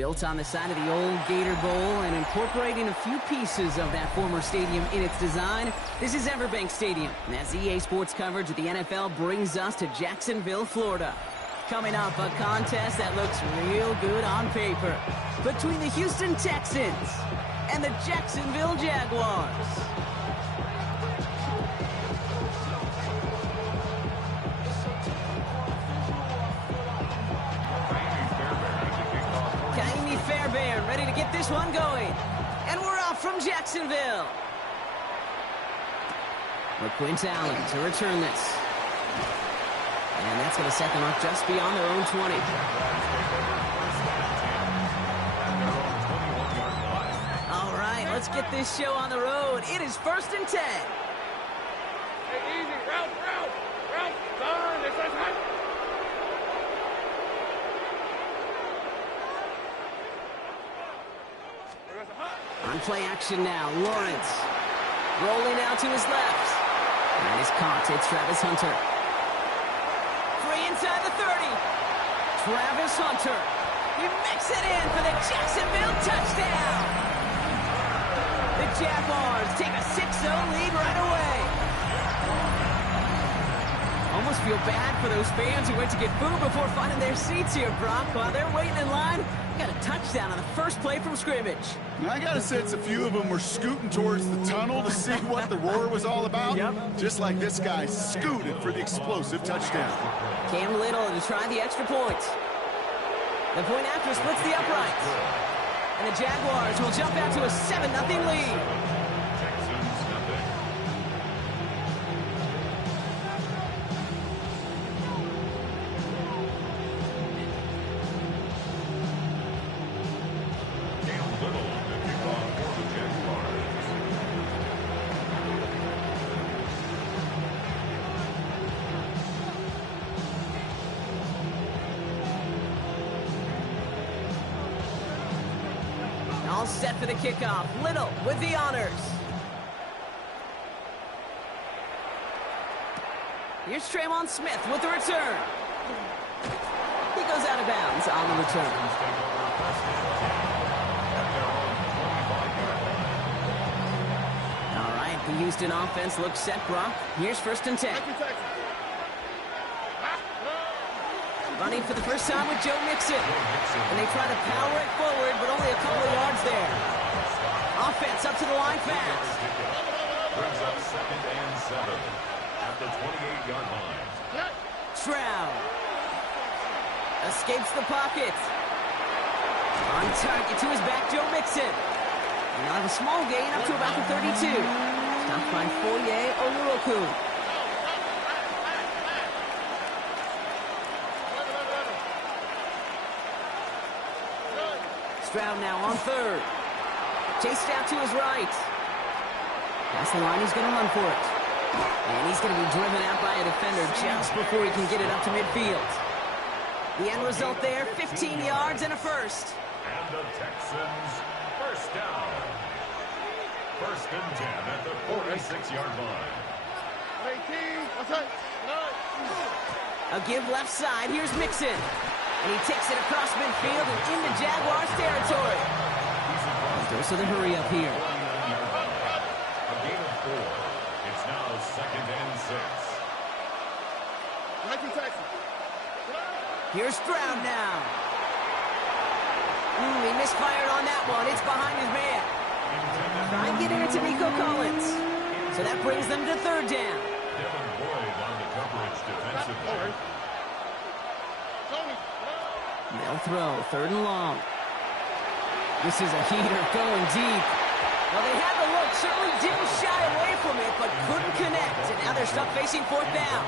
Built on the side of the old Gator Bowl and incorporating a few pieces of that former stadium in its design, this is Everbank Stadium. And as EA Sports coverage of the NFL brings us to Jacksonville, Florida. Coming up, a contest that looks real good on paper between the Houston Texans and the Jacksonville Jaguars. Ready to get this one going. And we're off from Jacksonville. LaQuint Allen to return this. And that's going to set them up just beyond their own 20. All right, let's get this show on the road. It is 1st and 10. Hey, easy. Route. Done. This is hot. On play action now, Lawrence. Rolling out to his left. And it's caught. It's Travis Hunter. Free inside the 30. Travis Hunter. He makes it in for the Jacksonville touchdown. The Jaguars take a 6-0 lead right away. Almost feel bad for those fans who went to get food before finding their seats here, Brock. While they're waiting in line, got a touchdown on the first play from scrimmage. Now, I got a sense a few of them were scooting towards the tunnel to see what the roar was all about. Yep. Just like this guy scooted for the explosive touchdown. Cam Little to try the extra point. The point after splits the uprights. And the Jaguars will jump out to a 7-0 lead. All set for the kickoff. Little with the honors. Here's Traymon Smith with the return. He goes out of bounds on the return. All right, the Houston offense looks set, Brock. Here's 1st and 10. Running for the first time with Joe Mixon. And they try to power it forward, but only a couple of yards there. Offense up to the line fast. Brings up 2nd and 7 at the 28-yard line. Stroud escapes the pocket. On target to his back, Joe Mixon. And he'll have a small gain up to about the 32. Stopped by Foye Oluokun. Stroud now on 3rd. Chased out to his right. Past the line, he's going to run for it. And he's going to be driven out by a defender just before he can get it up to midfield. The end result there, 15 yards and a first. And the Texans, first down. 1st and 10 at the 46-yard line. A give left side. Here's Mixon. And he takes it across midfield and into Jaguars territory. Dose of the hurry up here. A gain of 4. It's now 2nd and 6. Here's Stroud now. He misfired on that one. It's behind his man. Try and get it to Nico Collins. So that brings them to 3rd down. Devin Boyd on the coverage defensively. They'll throw 3rd and long. This is a heater going deep. Well, they had the look, certainly didn't shy away from it, but couldn't connect. And now they're stuck facing 4th down.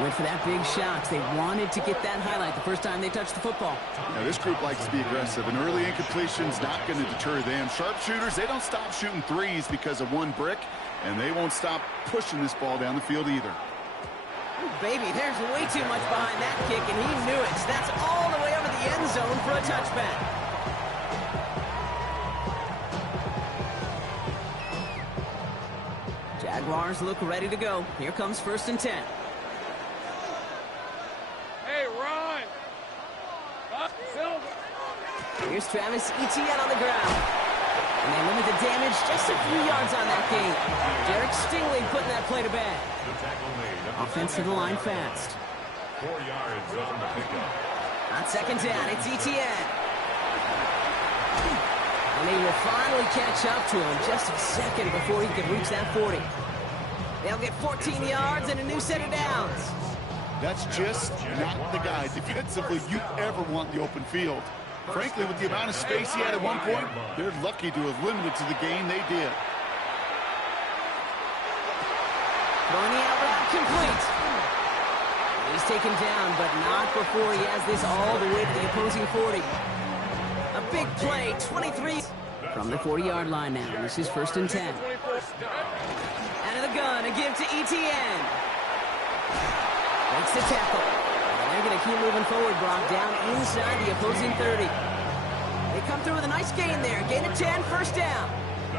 Went for that big shot. They wanted to get that highlight the first time they touched the football. Now, this group likes to be aggressive, and early incompletion's not going to deter them. Sharpshooters, they don't stop shooting threes because of one brick, and they won't stop pushing this ball down the field either. Baby, there's way too much behind that kick, and he knew it. That's all the way over the end zone for a touchback. Jaguars look ready to go. Here comes 1st and 10. Hey, run! Silver! Here's Travis Etienne on the ground. And they limit the damage just a few yards on that game. Derek Stingley putting that play to bed. Offense to the line fast. 4 yards on the pickup. On second down, it's Etienne. And they will finally catch up to him just a second before he can reach that 40. They'll get 14 yards and a new set of downs. That's just not the guy defensively you ever want in the open field. Frankly, with the amount of space he had at one point, they're lucky to have limited to the gain they did. Throwing the out route complete. He's taken down, but not before he has this all the way to the opposing 40. A big play, 23. From the 40-yard line now. This is 1st and 10. Out of the gun, a give to Etienne. Makes the tackle. And they're going to keep moving forward, Brock, down inside the opposing 30. They come through with a nice gain there. Gain of 10, 1st down.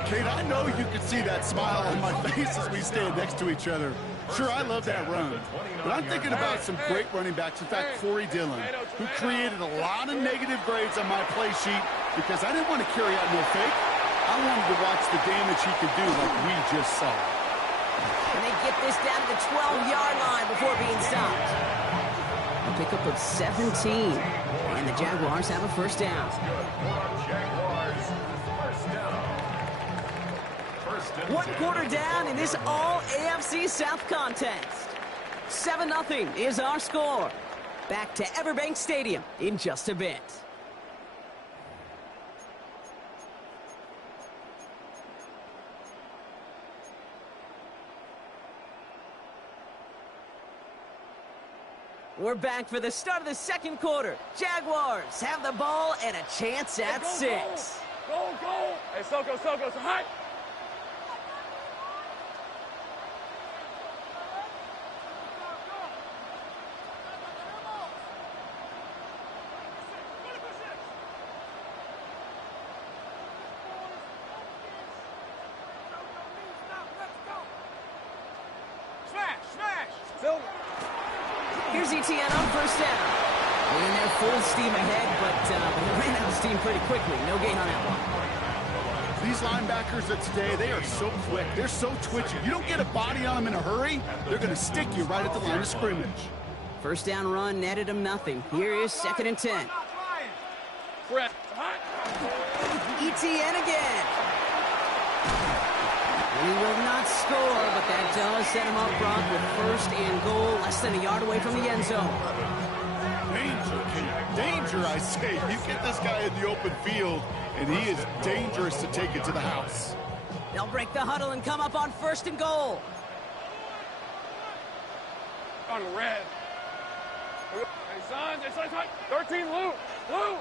Kate, I know you can see that smile on my face as we stand next to each other. Sure, I love that run. But I'm thinking about some great running backs. In fact, Corey Dillon, who created a lot of negative grades on my play sheet because I didn't want to carry out no fake. I wanted to watch the damage he could do like we just saw. And they get this down to the 12-yard line before being stopped. A pickup of 17. And the Jaguars have a 1st down. Jaguars, 1st down. 1 quarter down in this all-AFC South contest. 7-0 is our score. Back to Everbank Stadium in just a bit. We're back for the start of the 2nd quarter. Jaguars have the ball and a chance at 6. Go, go! Hey, Soko, so hot! Here's Etienne on 1st down. They're in there full steam ahead, but they ran out of steam pretty quickly. No gain on that one. These linebackers of today, they are so quick. They're so twitchy. You don't get a body on them in a hurry, they're going to stick you right at the line of scrimmage. 1st down run netted them nothing. Here is 2nd and 10. Etienne again. And he will not score, but that does set him up, Brock, with 1st and goal, less than a yard away from the end zone. Danger, Kate. Danger, I say. You get this guy in the open field, and he is dangerous to take it to the house. They'll break the huddle and come up on 1st and goal. On red. Hey, son, 13, Lou! Go!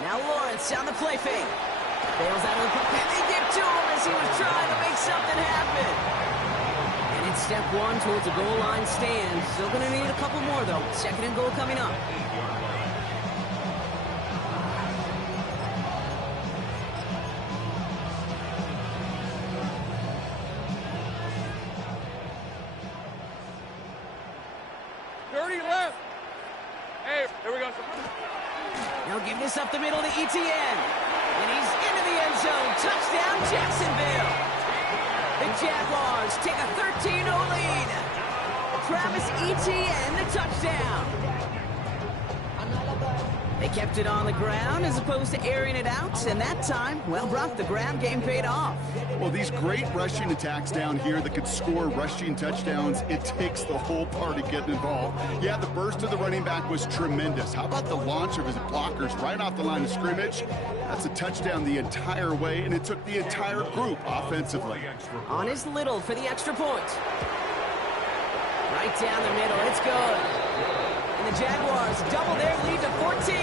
Now Lawrence on the play fake. Bails out of the pocket. They get to him as he was trying to make something happen. And it's step 1 towards the goal line stand. Still going to need a couple more, though. 2nd and goal coming up. They'll give this up the middle to Etienne. And he's into the end zone. Touchdown, Jacksonville. The Jaguars take a 13-0 lead. Travis Etienne, the touchdown. They kept it on the ground as opposed to airing it out. And that time, well, Brock, the ground game paid off. Well, these great rushing attacks down here that could score rushing touchdowns, it takes the whole party getting involved. Yeah, the burst of the running back was tremendous. How about the launch of his blockers right off the line of scrimmage? That's a touchdown the entire way, and it took the entire group offensively. On his Little for the extra point. Right down the middle, it's good. And the Jaguars double their lead to 14.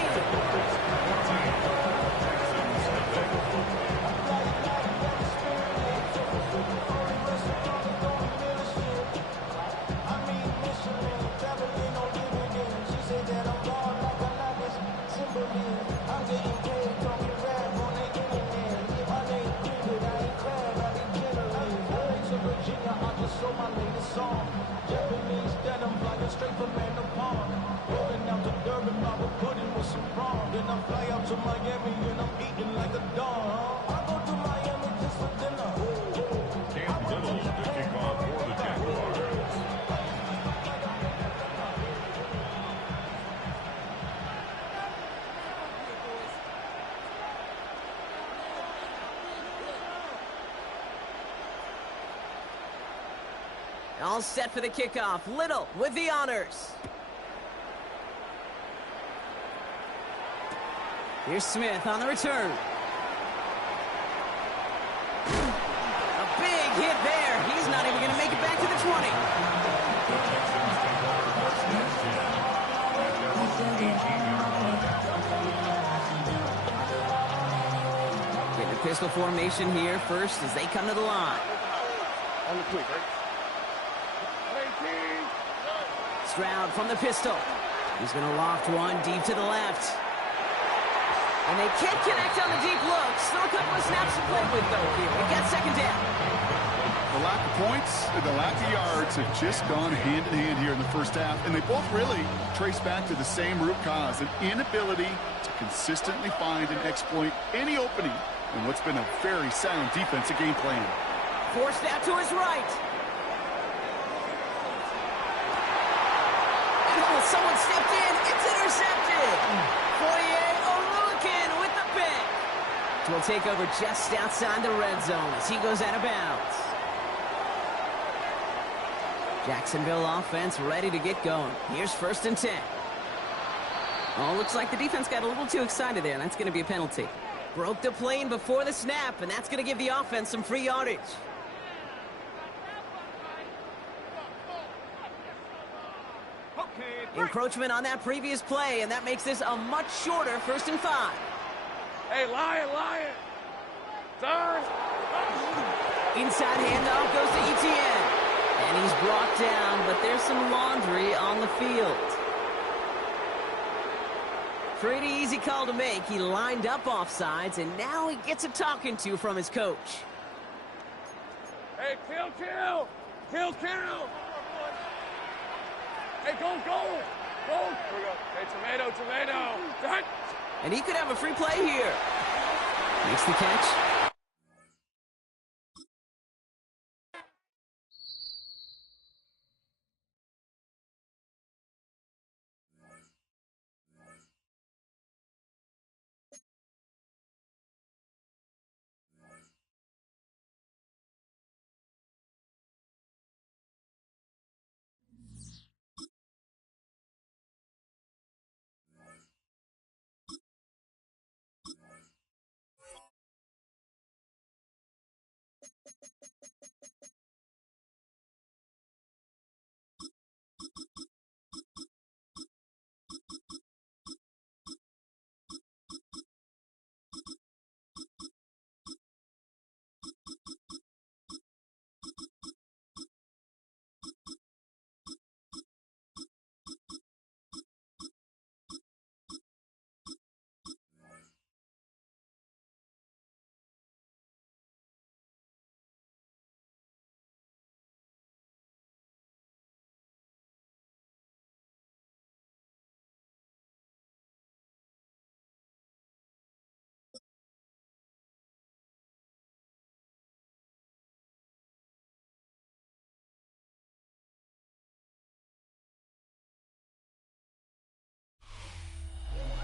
So my All set for the kickoff. Little with the honors. Here's Smith on the return. A big hit there. He's not even going to make it back to the 20. Getting a pistol formation here first as they come to the line. On the quick, right? Stroud from the pistol. He's going to loft one deep to the left. And they can't connect on the deep look. Still a couple of snaps to play with, though, here. We got second down. The lack of points and the lack of yards have just gone hand in hand here in the first half, and they both really trace back to the same root cause, an inability to consistently find and exploit any opening in what's been a very sound defensive game plan. Forced out to his right. Someone stepped in. It's intercepted. Foye with the pick. Will take over just outside the red zone as he goes out of bounds. Jacksonville offense ready to get going. Here's 1st and 10. Oh, looks like the defense got a little too excited there. That's going to be a penalty. Broke the plane before the snap, and that's going to give the offense some free yardage. Encroachment on that previous play, and that makes this a much shorter 1st and 5. Hey, Lion! Turn! Inside handoff goes to Etienne. And he's brought down, but there's some laundry on the field. Pretty easy call to make. He lined up offsides, and now he gets a talking to from his coach. Hey, kill! Hey, go! Here we go. Hey, tomato. Done. And he could have a free play here. Makes the catch.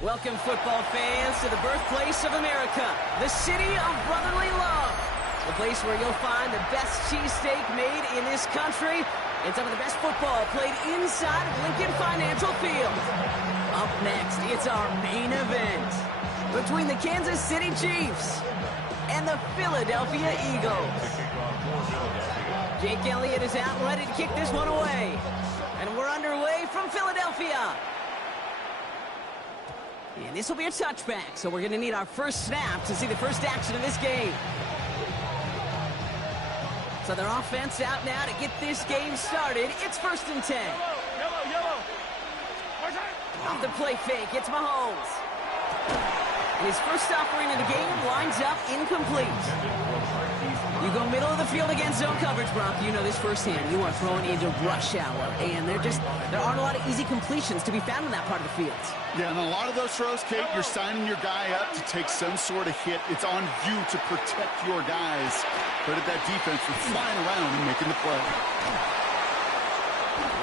Welcome, football fans, to the birthplace of America, the city of brotherly love. The place where you'll find the best cheesesteak made in this country and some of the best football played inside of Lincoln Financial Field. Up next, it's our main event between the Kansas City Chiefs and the Philadelphia Eagles. Jake Elliott is out ready to kick this one away. And we're underway from Philadelphia. And this will be a touchback, so we're going to need our first snap to see the first action of this game. So their offense out now to get this game started. It's 1st and 10. Yellow. Off the play fake, it's Mahomes. And his first offering in the game lines up incomplete. You go middle of the field against zone coverage, Brock. You know this firsthand. You are throwing into rush hour, and there aren't a lot of easy completions to be found in that part of the field. Yeah, and a lot of those throws, Kate, you're signing your guy up to take some sort of hit. It's on you to protect your guys. Credit that defense for flying around and making the play.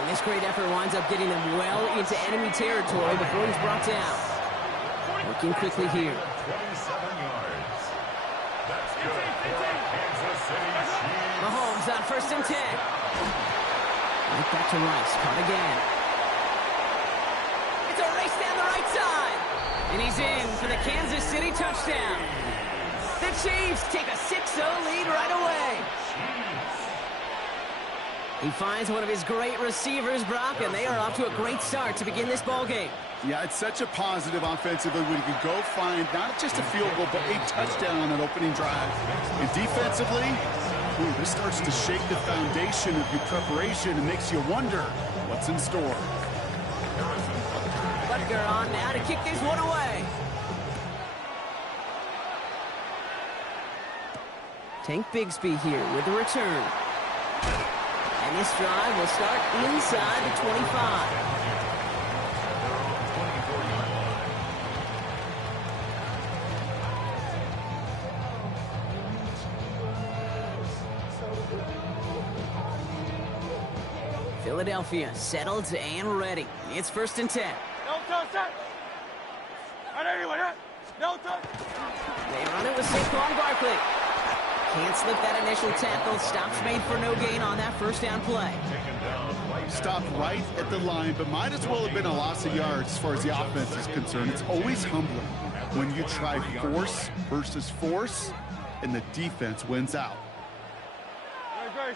And this great effort winds up getting them well into enemy territory before he's brought down. Working quickly here. 27 yards. That's good for Kansas City Chiefs. Mahomes on 1st and 10. Right back to Rice. Caught again. It's a race down the right side. And he's in for the Kansas City touchdown. The Chiefs take a 6-0 lead right away. He finds one of his great receivers, Brock, and they are off to a great start to begin this ball game. Yeah, it's such a positive offensively when you can go find not just a field goal, but a touchdown on that opening drive. And defensively, ooh, this starts to shake the foundation of your preparation and makes you wonder what's in store. Butker on now to kick this one away. Tank Bigsby here with the return. And this drive will start inside the 25. Philadelphia settled and ready. It's 1st and 10. No touch, set. Right anyway, no touch. They run it with Saquon Barkley. Can't slip that initial tackle. Stops made for no gain on that first down play. Stopped right at the line, but might as well have been a loss of yards as far as the offense is concerned. It's always humbling when you try force versus force, and the defense wins out.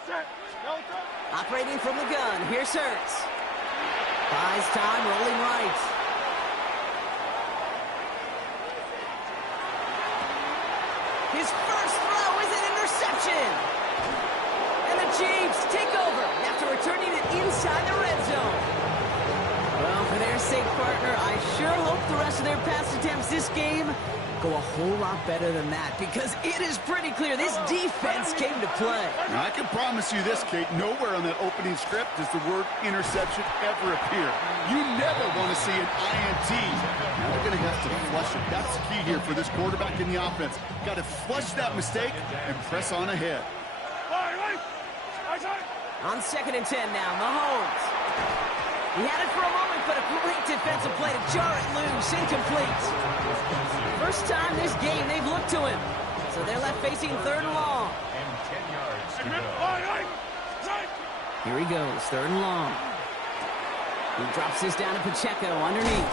Set. No touch. Operating from the gun, here's Hurts. Buys time, rolling right. His first throw is an interception. And the Chiefs take over after returning it inside the red zone. Well, for their sake, partner, I sure hope the rest of their pass attempts this game go a whole lot better than that, because it is pretty clear this defense came to play. Now, I can promise you this, Kate, nowhere on that opening script does the word interception ever appear. You never want to see an INT. Now they're going to have to flush it. That's the key here for this quarterback in the offense. Got to flush that mistake and press on ahead. On 2nd and 10 now, Mahomes. He had it for a moment, but a great defensive play to jar it loose, incomplete. First time this game they've looked to him. So they're left facing 3rd and long. And 10 yards to go. Here he goes, 3rd and long. He drops this down to Pacheco underneath.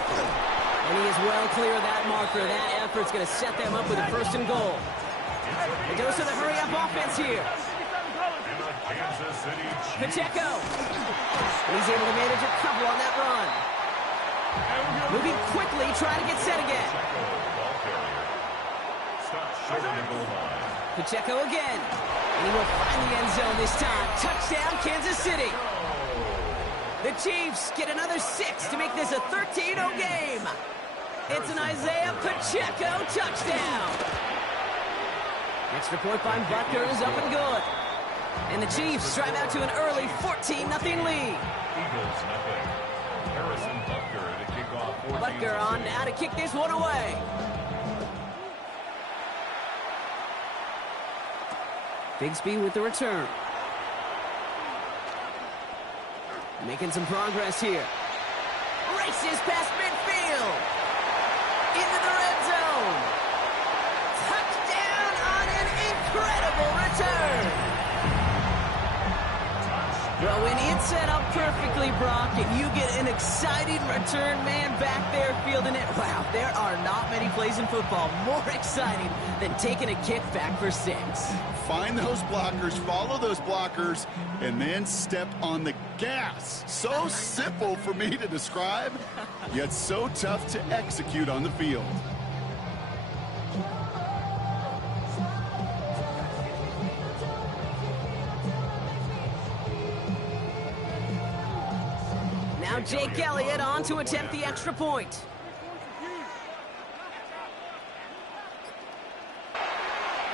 And he is well clear of that marker. That effort's going to set them up with a 1st and goal. A dose of the hurry-up offense here. Kansas City Chiefs. Pacheco. And he's able to manage a couple on that run. Moving quickly, trying to get set again. Stop short of the goal line. Pacheco again. And he will find the end zone this time. Touchdown, Kansas City. The Chiefs get another 6 to make this a 13-0 game. It's an Isaiah Pacheco touchdown. Extra point by Butker is up and good. And the Chiefs drive out to an early 14-0 lead. Eagles nothing. Harrison Butker to kick off. Butker on now to kick this one away. Bigsby with the return. Making some progress here. Races past midfield. Into the red zone. Touchdown on an incredible return. Well, when it's set up perfectly, Brock, and you get an exciting return man back there fielding it, wow, there are not many plays in football more exciting than taking a kick back for 6. Find those blockers, follow those blockers, and then step on the gas. So simple for me to describe, yet so tough to execute on the field. Now Jake Elliott on to attempt the extra point.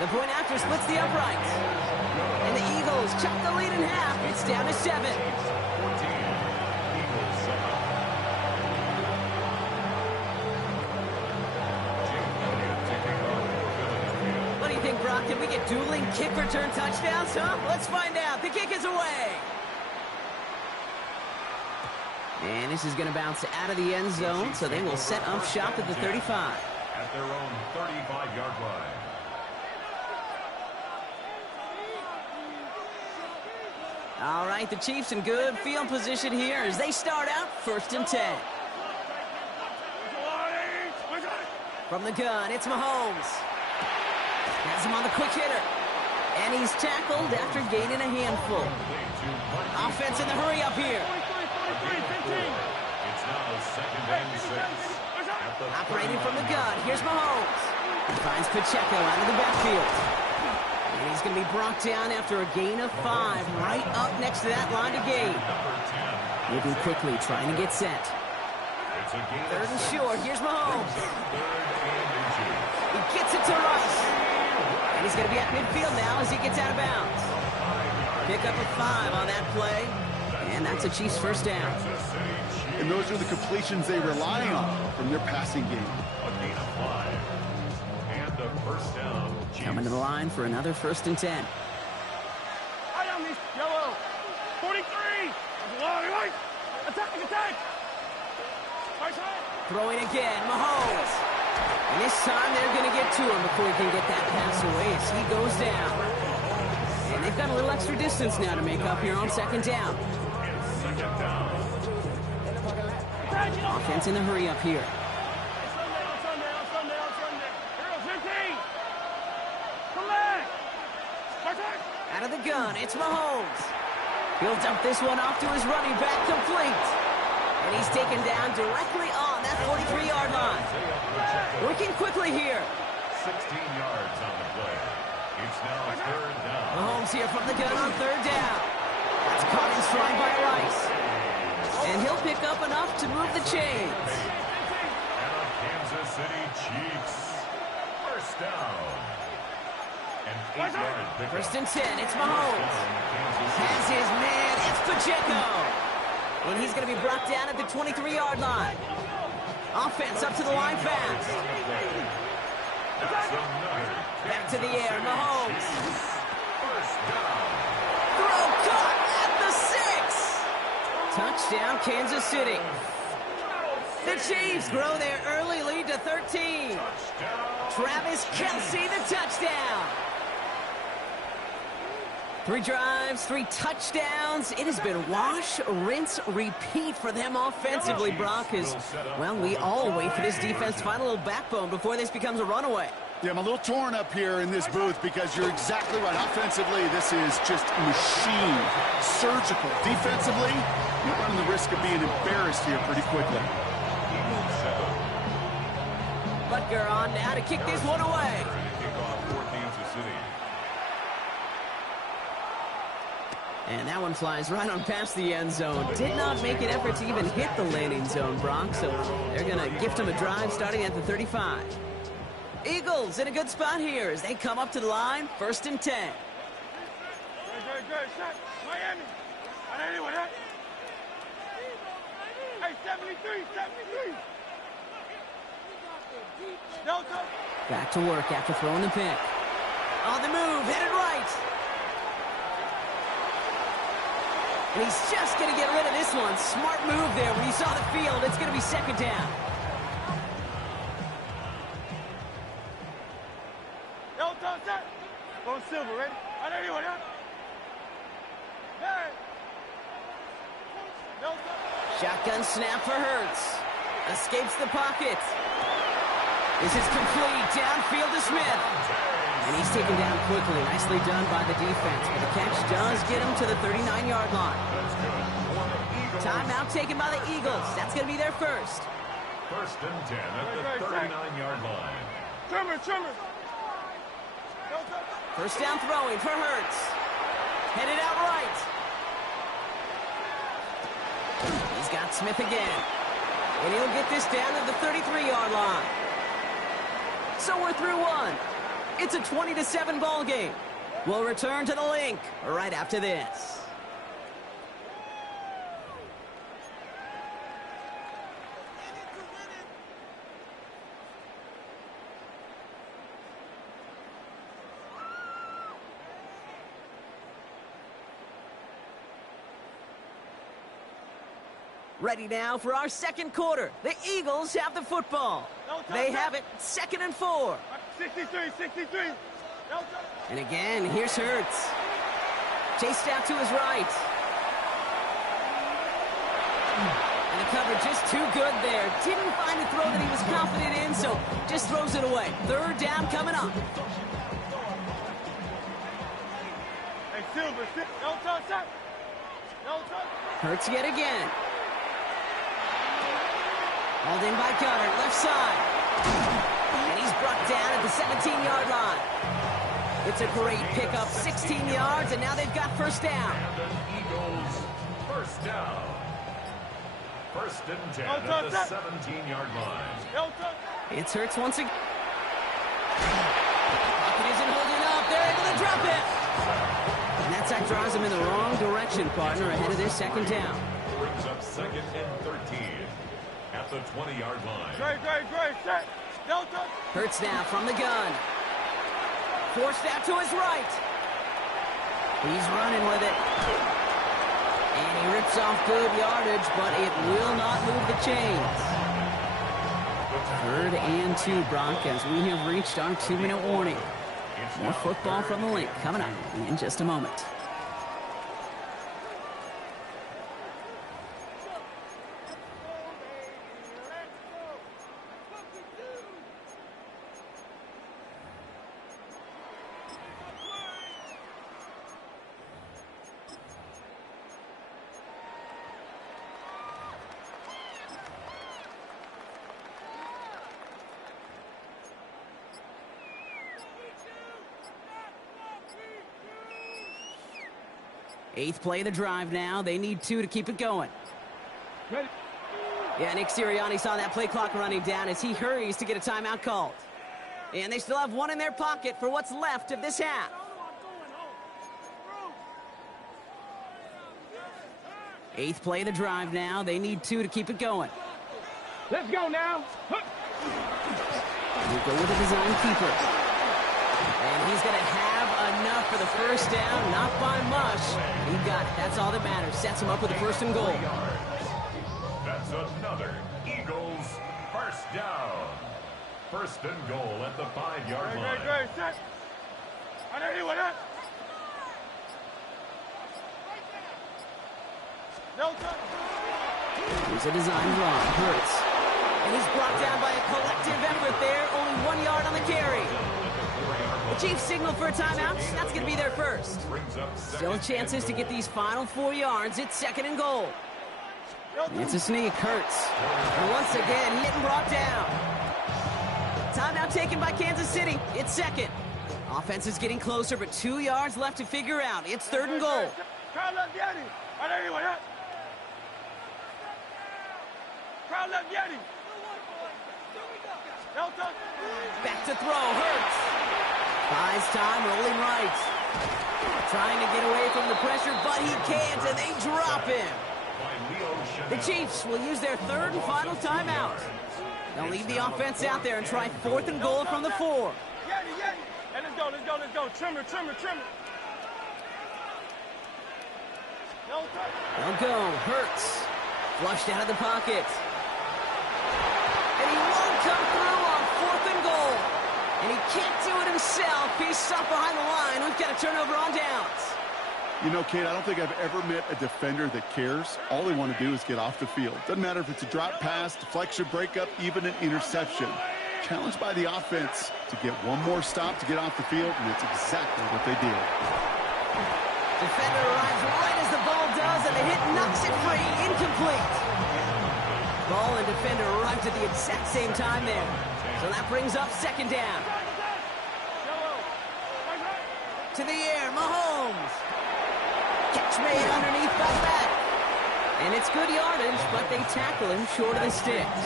The point after splits the uprights. And the Eagles chop the lead in half. It's down to 7. 14. Eagles 7. What do you think, Brock? Can we get dueling kick return touchdowns, huh? Let's find out. The kick is away. And this is going to bounce out of the end zone, so they will set up shop at the 35. At their own 35-yard line. All right, the Chiefs in good field position here as they start out 1st and 10. From the gun, it's Mahomes. Has him on the quick hitter. And he's tackled after gaining a handful. Offense in the hurry up here. It's now 2nd and 6. Operating from the gun, here's Mahomes. He finds Pacheco out of the backfield. And he's going to be brought down after a gain of 5, right up next to that line of gain. Moving quickly, trying to get set. 3rd and short, here's Mahomes. He gets it to Rice. And he's going to be at midfield now as he gets out of bounds. Pick up a 5 on that play. And that's a Chiefs first down. And those are the completions they rely on from their passing game. A gain of 5. And a first down. Coming to the line for another 1st and 10. Yellow. 43. Attack. Throwing again, Mahomes. And this time they're going to get to him before he can get that pass away as he goes down. And they've got a little extra distance now to make up here on 2nd down. Offense in the hurry up here. Out of the gun, it's Mahomes. He'll dump this one off to his running back, complete. And he's taken down directly on that 43-yard line. Working quickly here. 16 yards on the play. It's now 3rd down. Mahomes here from the gun on 3rd down. That's caught in stride by Rice. And he'll pick up enough to move the chains. And the Kansas City Chiefs. First down. An 8-yard pickup. 1st and 10, it's Mahomes. Has his man, it's Pacheco. And he's going to be brought down at the 23-yard line. Offense up to the line fast. Back to the air, Mahomes. First down. Throw caught at the 6. Touchdown, Kansas City. The Chiefs grow their early lead to 13. Travis Kelce, the touchdown. 3 drives, 3 touchdowns. It has been wash, rinse, repeat for them offensively, Brock. Well, we all wait for this defense to find a little backbone before this becomes a runaway. Yeah, I'm a little torn up here in this booth because you're exactly right. Offensively, this is just machine, surgical. Defensively, you're running the risk of being embarrassed here pretty quickly. Butker on now to kick this one away. And that one flies right on past the end zone. Did not make an effort to even hit the landing zone, Brock. So they're going to gift him a drive starting at the 35. Eagles in a good spot here as they come up to the line. 1st and 10. Good. Shot. Miami. Hey, 73. Back to work after throwing the pick. On the move, headed right. And he's just going to get rid of this one. Smart move there. When he saw the field, it's going to be 2nd down. Go Silver, ready? Shotgun snap for Hurts. Escapes the pocket. This is complete. Downfield to Smith. And he's taken down quickly. Nicely done by the defense. But the catch does get him to the 39-yard line. Timeout taken by the Eagles. That's going to be their first. 1st and 10 at the 39-yard line. Trimmer. 1st down throwing for Hurts. Headed out right. He's got Smith again. And he'll get this down to the 33-yard line. So we're through one. It's a 20-7 ball game. We'll return to the link right after this. Ready now for our 2nd quarter. The Eagles have the football. They have it 2nd and 4. 63. And again, here's Hurts. Chased out to his right. And the cover just too good there. Didn't find a throw that he was confident in, so just throws it away. Third down coming up. Hey, Silver, sit. No touch, touch. No touch. Hurts yet again. Hauled in by Gunner, left side. And he's brought down at the 17-yard line. It's a great pickup, 16 yards, and now they've got first down. And the Eagles, first down. First and 10 at the 17-yard line. No touch. It's Hurts once again. Pocket isn't holding up. They're able to drop it. And that sack drives him in the wrong direction, partner, ahead of their second down. Brings up second and 13 at the 20-yard line. Great, set. No touch. Hurts now from the gun. Forced out to his right. He's running with it. And he rips off good yardage, but it will not move the chains. Third and 2, Brock, as we have reached our 2-minute warning. More football from the link coming up in just a moment. Eighth play of the drive now. They need 2 to keep it going. Ready. Yeah, Nick Sirianni saw that play clock running down as he hurries to get a timeout called. And they still have 1 in their pocket for what's left of this half. Eighth play of the drive now. They need 2 to keep it going. Let's go now. We go with a design keeper. And he's going to have enough for the first down. Not by much. He got it. That's all that matters. Sets him up with a first and goal. That's another Eagles first down. First and goal at the 5-yard line. Great, set. I know you with that. No touch. Here's a design run. Hurts. And he's brought down by a collective effort there. Only 1 yard on the carry. The Chiefs signal for a timeout. That's going to be their first. Still chances to get these final 4 yards. It's second and goal. It's a sneak. Hurts. And once again, getting brought down. Timeout taken by Kansas City. It's second. Offense is getting closer, but 2 yards left to figure out. It's third and goal. Crowd left Yeti. I know you with that. Crowd left Yeti. No touch. Back to throw. Hurts. Buys time, rolling right. Trying to get away from the pressure, but he can't, and they drop him. The Chiefs will use their third and final timeout. They'll leave the offense out there and try fourth and goal from the 4. Yeti. Hey, let's go. Trimmer. No touch. They'll go. Hurts. Flushed out of the pocket. And he won't come through on fourth and goal. And he can't do it himself. He's stuck behind the line. We've got a turnover on downs. You know, Kate, I don't think I've ever met a defender that cares. All they want to do is get off the field. Doesn't matter if it's a drop pass, deflection, breakup, even an interception. Challenged by the offense to get one more stop to get off the field, and that's exactly what they did. Defender arrives right as the ball does, and the hit knocks it free. Incomplete. Ball and defender arrived at the exact same time there. So that brings up second down. To the air, Mahomes. Catch made underneath the back. And it's good yardage, but they tackle him short of the sticks.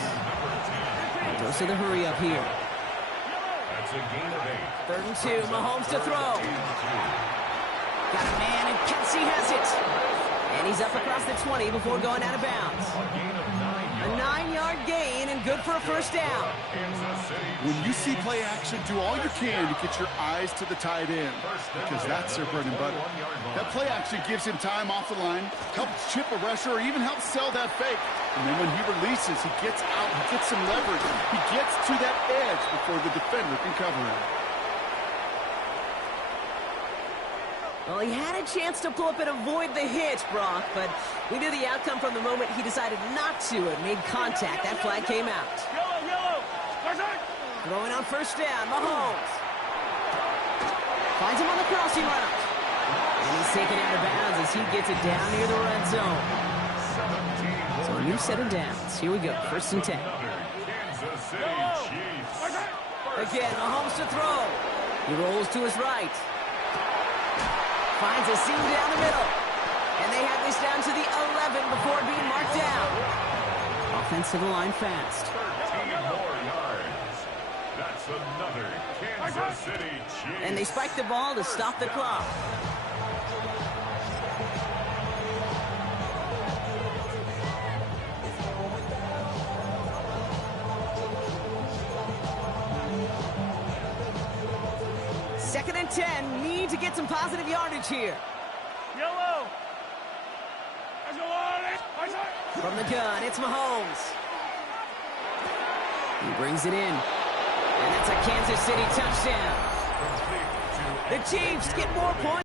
Goes to the hurry up here. That's a gain of 8. Third and 2, Mahomes to throw. Got a man, and Kelsey has it. And he's up across the 20 before going out of bounds. A 9-yard gain and good for a first down. When you see play action, do all you can to get your eyes to the tight end, because that's their bread and butter. That play action gives him time off the line, helps chip a rusher, or even helps sell that fake. And then when he releases, he gets out, he gets some leverage. He gets to that edge before the defender can cover him. Well, he had a chance to pull up and avoid the hit, Brock, but we knew the outcome from the moment he decided not to and made contact. That flag came out. Yellow. Throwing on first down, Mahomes. Finds him on the crossing route. And he's taken out of bounds as he gets it down near the red zone. So a new set of downs. Here we go, 1st and 10. Kansas City Chiefs. Again, Mahomes to throw. He rolls to his right. Finds a seam down the middle. And they have this down to the 11 before being marked down. Offensive line fast. 13 more yards. That's another Kansas City Chiefs. And they spike the ball to stop the clock. Second and 10, need to get some positive yardage here. Yellow. Let's go on it. From the gun, it's Mahomes. He brings it in. And that's a Kansas City touchdown. The Chiefs get more points.